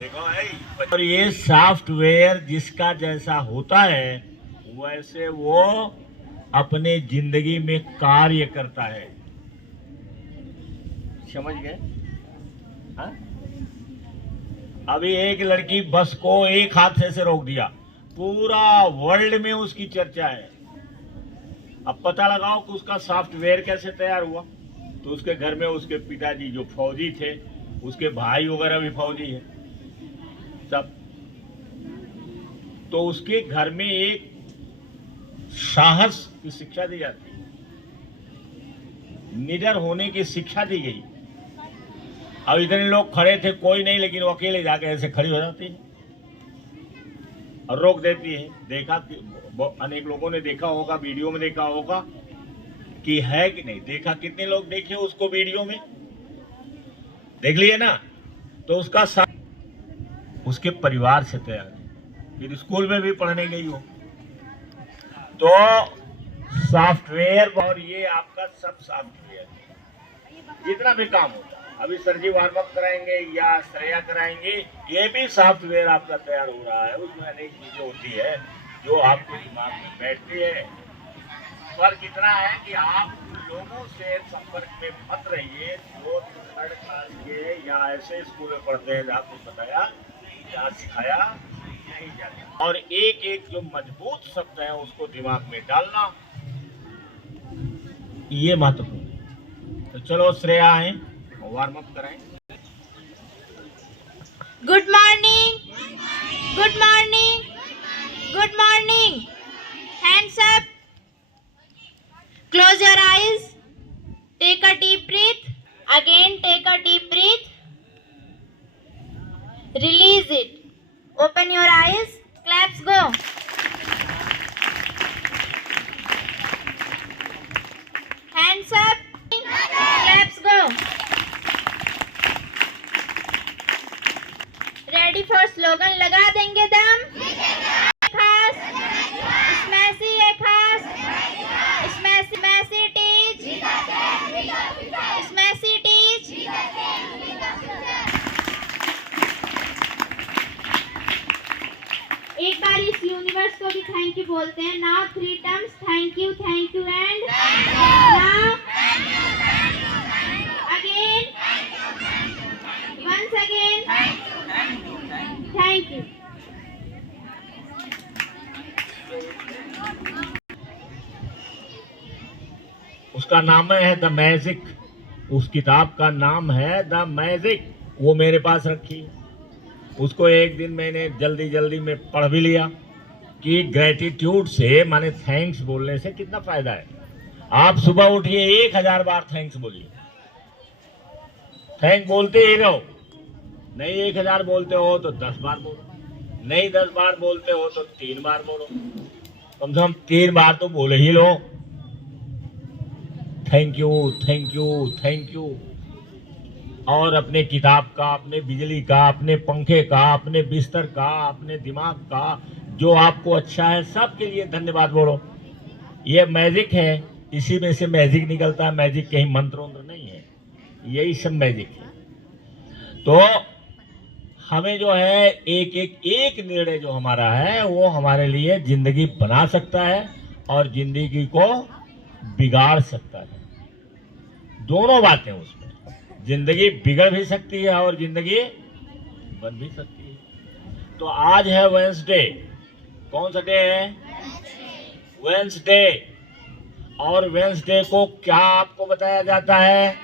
और ये सॉफ्टवेयर जिसका जैसा होता है वैसे वो अपने जिंदगी में कार्य करता है। समझ गए? हाँ? अभी एक लड़की बस को एक हादसे से रोक दिया, पूरा वर्ल्ड में उसकी चर्चा है। अब पता लगाओ कि उसका सॉफ्टवेयर कैसे तैयार हुआ। तो उसके घर में उसके पिताजी जो फौजी थे, उसके भाई वगैरह भी फौजी है सब। तो उसके घर में एक साहस की शिक्षा दी जाती है, निडर होने की शिक्षा दी गई। अब इतने लोग खड़े थे, कोई नहीं, लेकिन वो अकेले जाके ऐसे खड़ी हो जाती है और रोक देती है। देखा कि अनेक लोगों ने देखा होगा, वीडियो में देखा होगा कि है कि नहीं देखा। कितने लोग देखे उसको वीडियो में? देख लिए ना। तो उसका उसके परिवार से तैयार है, फिर स्कूल में भी पढ़ने गई हो। तो सॉफ्टवेयर और ये आपका सब सॉफ्टवेयर जितना भी काम होता है, अभी सर जी वार्म अप कराएंगे या श्रेया कराएंगे, ये भी सॉफ्टवेयर आपका तैयार हो रहा है। उसमें अनेक चीजें होती है जो आपके दिमाग में बैठती है। फर्क इतना है कि आप लोगों से संपर्क में मत रहिए जो थर्ड क्लास के या ऐसे स्कूल में पढ़ते हैं, आपको बताया क्या सिखाया नहीं जाता। और एक एक जो मजबूत शब्द है उसको दिमाग में डालना, ये महत्वपूर्ण है। तो चलो श्रेया आए, वार्म अप कराएं। Good morning, good morning, good morning. Hands up, close your eyes, take a deep breath, again take a deep breath, release it, open your eyes, claps go. Hands up, claps go. Ready for slogan? लगा देंगे दम। खास इसमें से ये खास इसमें से टीच इसमें से टीच। एक बार इस यूनिवर्स को भी थैंक यू बोलते हैं। Now 3 terms, thank you and now again, once again, thank you. उसका नाम है द मैजिक, उस किताब का नाम है द मैजिक। वो मेरे पास रखी, उसको एक दिन मैंने जल्दी में पढ़ भी लिया कि ग्रेटिट्यूड से, माने थैंक्स बोलने से कितना फायदा है। आप सुबह उठिए 1000 बार थैंक्स बोलिए, थैंक बोलते ही रहो। नहीं 1000 बोलते हो तो 10 बार बोलो, नहीं 10 बार बोलते हो तो 3 बार बोलो, कम से कम 3 बार तो बोले ही लो। Thank you thank you thank you. और अपने किताब का, अपने बिजली का, अपने पंखे का, अपने बिस्तर का, अपने दिमाग का, जो आपको अच्छा है सबके लिए धन्यवाद बोलो। ये मैजिक है, इसी में से मैजिक निकलता है। मैजिक कहीं मंत्र वंत्र नहीं है, यही सब मैजिक है। तो हमें जो है एक निर्णय जो हमारा है वो हमारे लिए जिंदगी बना सकता है और जिंदगी को बिगाड़ सकता है। दोनों बातें उसमें, जिंदगी बिगड़ भी सकती है और जिंदगी बन भी सकती है। तो आज है वेडनेसडे। कौन सा डे है? वेडनेसडे। और वेडनेसडे को क्या आपको बताया जाता है?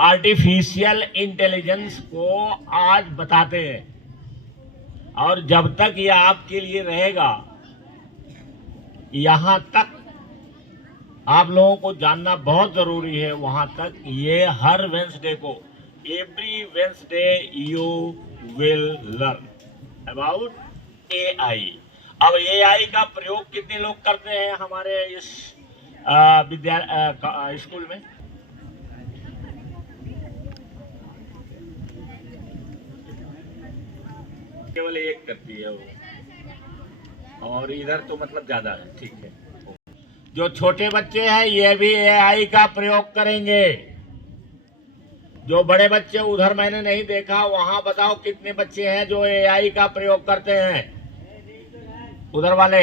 आर्टिफिशियल इंटेलिजेंस को आज बताते हैं। और जब तक ये आपके लिए रहेगा, यहां तक आप लोगों को जानना बहुत जरूरी है। वहां तक ये हर वेडनेसडे को, every Wednesday you will learn about AI. अब एआई का प्रयोग कितने लोग करते हैं हमारे इस स्कूल में? केवल एक करती है वो, और इधर तो मतलब ज्यादा है। ठीक है, जो छोटे बच्चे हैं ये भी एआई का प्रयोग करेंगे। जो बड़े बच्चे उधर मैंने नहीं देखा, वहां बताओ कितने बच्चे हैं जो एआई का प्रयोग करते हैं उधर वाले?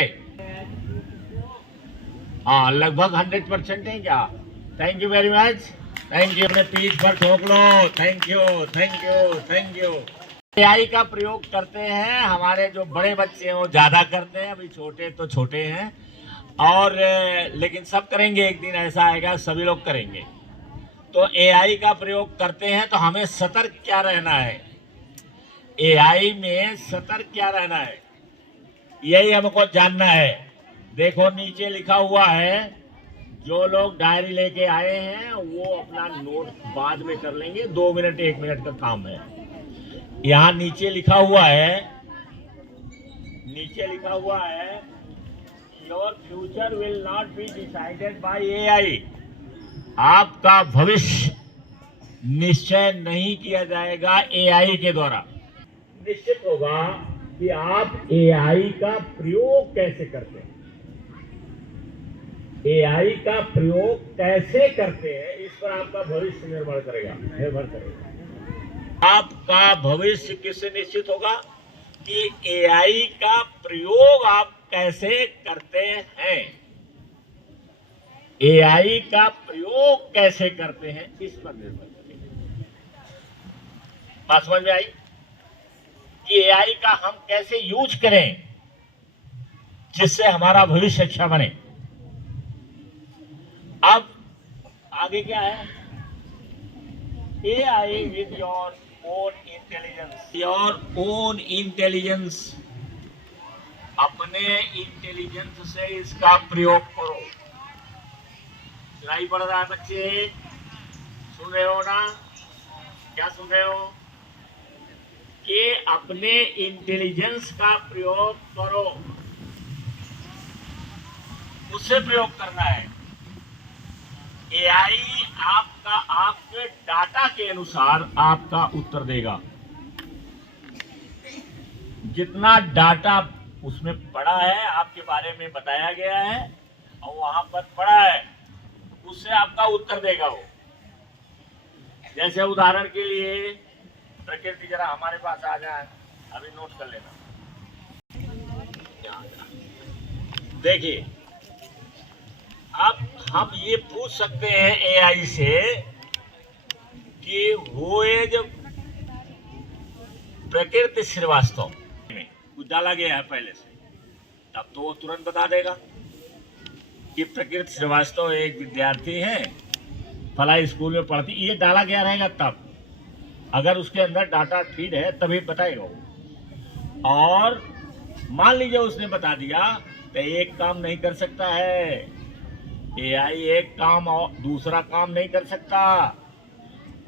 हाँ, लगभग 100% है क्या? Thank you very much, thank you. अपने पीठ पर ठोक लो। Thank you, thank you, thank you. AI का प्रयोग करते हैं हमारे जो बड़े बच्चे हैं, वो ज्यादा करते हैं, अभी छोटे तो छोटे हैं, और लेकिन सब करेंगे। एक दिन ऐसा आएगा सभी लोग करेंगे। तो एआई का प्रयोग करते हैं तो हमें सतर्क क्या रहना है, एआई में सतर्क क्या रहना है, यही हमको जानना है। देखो नीचे लिखा हुआ है, जो लोग डायरी लेके आए हैं वो अपना नोट बाद में कर लेंगे, 2 मिनट 1 मिनट का काम है। यहाँ नीचे लिखा हुआ है, नीचे लिखा हुआ है, your future will not be decided by AI. आपका भविष्य निश्चय नहीं किया जाएगा एआई के द्वारा। निश्चित होगा कि आप एआई का प्रयोग कैसे करते हैं, एआई का प्रयोग कैसे करते हैं, इस पर आपका भविष्य निर्भर करेगा। आपका भविष्य किससे निश्चित होगा कि एआई का प्रयोग आप कैसे करते हैं, एआई का प्रयोग कैसे करते हैं, इस पर निर्भर करेगा। बात समझ में आई कि एआई का हम कैसे यूज करें जिससे हमारा भविष्य अच्छा बने। अब आगे क्या है, AI with your own intelligence, your own intelligence, अपने इंटेलिजेंस से इसका प्रयोग करो। सुनाई पड़ रहा है बच्चे? सुन रहे हो ना? क्या सुन रहे हो? कि अपने इंटेलिजेंस का प्रयोग करो, उससे प्रयोग करना है। एआई आपका, आपके डाटा के अनुसार आपका उत्तर देगा। जितना डाटा उसमें पड़ा है, आपके बारे में बताया गया है और वहां पर पड़ा है, उससे आपका उत्तर देगा वो। जैसे उदाहरण के लिए प्रकृति, जरा हमारे पास आ जाए, अभी नोट कर लेना। देखिए, अब हम ये पूछ सकते हैं एआई से कि वो जो प्रकृति श्रीवास्तव में कुछ डाला गया है पहले से, तब तो वो तुरंत बता देगा कि प्रकृति श्रीवास्तव एक विद्यार्थी है, फला स्कूल में पढ़ती, ये डाला गया रहेगा। तब अगर उसके अंदर डाटा फीड है तभी बताएगा वो। और मान लीजिए उसने बता दिया, तो एक काम नहीं कर सकता है एआई, एक काम और दूसरा काम नहीं कर सकता।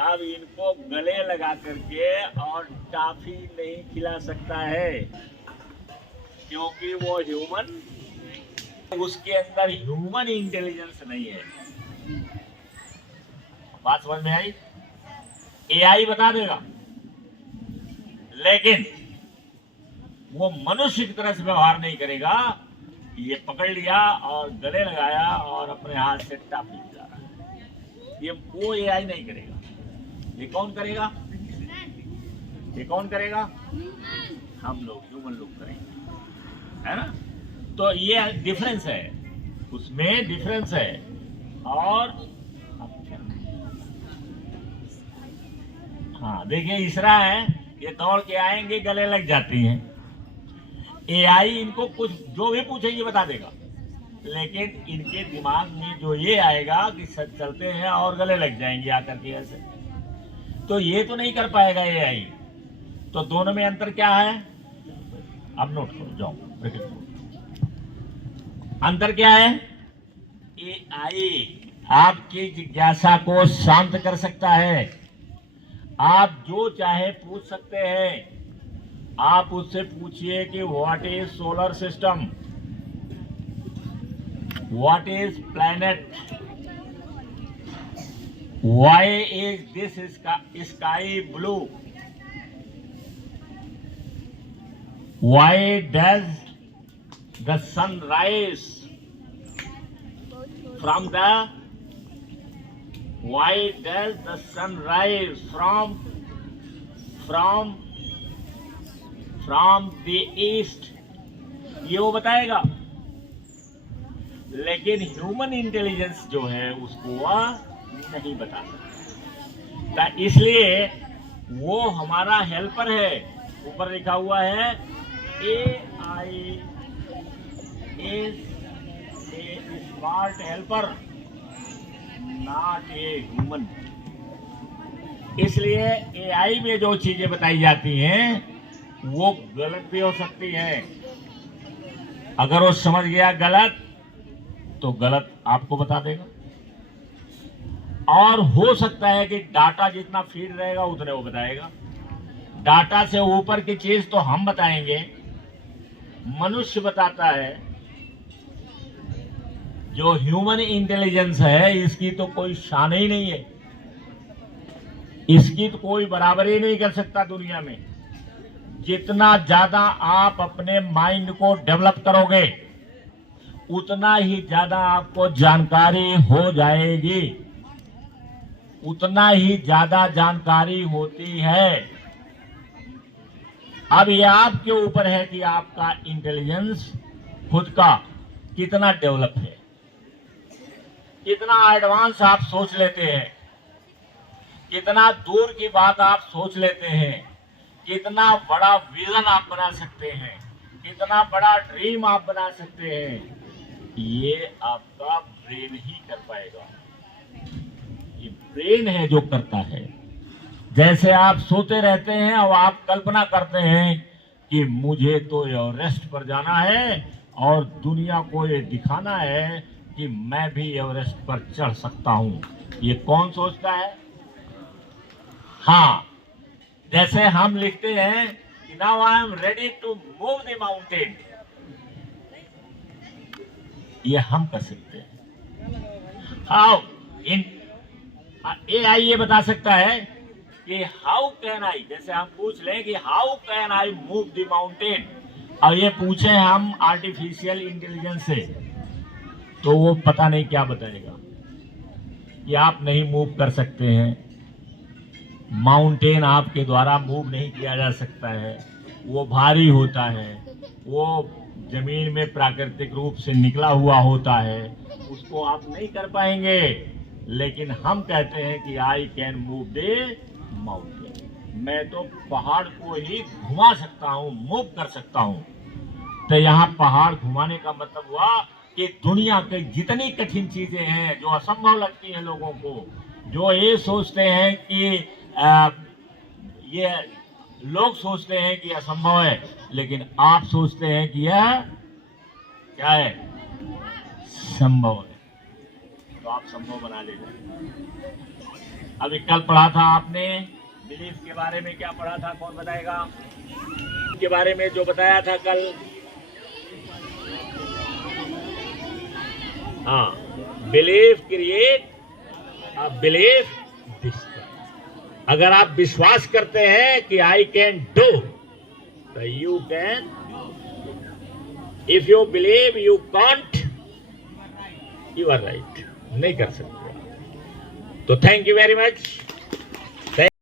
अब इनको गले लगा करके और टॉफी नहीं खिला सकता है, क्योंकि वो ह्यूमन, उसके अंदर ह्यूमन इंटेलिजेंस नहीं है। बात समझ में आई? एआई बता देगा, लेकिन वो मनुष्य की तरह से व्यवहार नहीं करेगा। ये पकड़ लिया और गले लगाया और अपने हाथ से टॉफी खिला रहा है, ये वो एआई नहीं करेगा। ये कौन करेगा? ये कौन करेगा? हम लोग, ह्यूमन लोग करेंगे, है ना? तो ये डिफरेंस है, उसमें डिफरेंस है। और हाँ देखिए, इसरा है, ये दौड़ के आएंगे, गले लग जाती हैं। एआई इनको कुछ जो भी पूछेंगे बता देगा, लेकिन इनके दिमाग में जो ये आएगा कि सब चलते हैं और गले लग जाएंगे आकर के ऐसे, तो ये तो नहीं कर पाएगा एआई। तो दोनों में अंतर क्या है? अब नोट करो, जाओ। अंतर क्या है? एआई आपकी जिज्ञासा को शांत कर सकता है, आप जो चाहे पूछ सकते हैं। आप उससे पूछिए कि what is solar system, what is planet, why is this sky blue, why does the sun rise from the Why does the sun rise from the east? ये वो बताएगा, लेकिन ह्यूमन इंटेलिजेंस जो है उसको वह नहीं बता सकता। इसलिए वो हमारा हेल्पर है। ऊपर लिखा हुआ है AI is a smart helper, not a human। इसलिए AI में जो चीजें बताई जाती हैं वो गलत भी हो सकती हैं। अगर वो समझ गया गलत तो गलत आपको बता देगा, और हो सकता है कि डाटा जितना फीड रहेगा उतने वो बताएगा। डाटा से ऊपर की चीज तो हम बताएंगे, मनुष्य बताता है। जो ह्यूमन इंटेलिजेंस है इसकी तो कोई शान ही नहीं है, इसकी तो कोई बराबरी नहीं कर सकता दुनिया में। जितना ज्यादा आप अपने माइंड को डेवलप करोगे उतना ही ज्यादा आपको जानकारी हो जाएगी, उतना ही ज्यादा जानकारी होती है। अब ये आपके ऊपर है कि आपका इंटेलिजेंस खुद का कितना डेवलप है, कितना एडवांस आप सोच लेते हैं, कितना दूर की बात आप सोच लेते हैं, कितना बड़ा विजन आप बना सकते हैं, कितना बड़ा ड्रीम आप बना सकते हैं, ये आपका ब्रेन ही कर पाएगा। ये ब्रेन है जो करता है। जैसे आप सोते रहते हैं और आप कल्पना करते हैं कि मुझे तो एवरेस्ट पर जाना है और दुनिया को ये दिखाना है कि मैं भी एवरेस्ट पर चढ़ सकता हूं। ये कौन सोचता है? हाँ, जैसे हम लिखते हैं कि now I am ready to move the mountain, ये हम कर सकते हैं। हाउ इन AI ये बता सकता है कि हाउ कैन आई, जैसे हम पूछ लें कि how can I move the mountain, और ये पूछे हम आर्टिफिशियल इंटेलिजेंस से, तो वो पता नहीं क्या बताएगा कि आप नहीं मूव कर सकते हैं। माउंटेन आपके द्वारा मूव नहीं किया जा सकता है, वो भारी होता है, वो जमीन में प्राकृतिक रूप से निकला हुआ होता है, उसको आप नहीं कर पाएंगे। लेकिन हम कहते हैं कि I can move the mountain, मैं तो पहाड़ को ही घुमा सकता हूँ, मूव कर सकता हूँ। तो यहाँ पहाड़ घुमाने का मतलब हुआ कि दुनिया की जितनी कठिन चीजें हैं जो असंभव लगती हैं लोगों को, जो ये सोचते हैं कि ये लोग सोचते हैं कि असंभव है, लेकिन आप सोचते हैं कि यह क्या है? संभव है। तो आप संभव बना लीजिए। अभी कल पढ़ा था आपने बिलीफ के बारे में, क्या पढ़ा था? कौन बताएगा? के बारे में जो बताया था कल, हाँ, belief create a belief destroy. अगर आप विश्वास करते हैं कि आई कैन डू, तो you can. If you believe you can't, you are right, नहीं कर सकते। तो थैंक यू वेरी मच।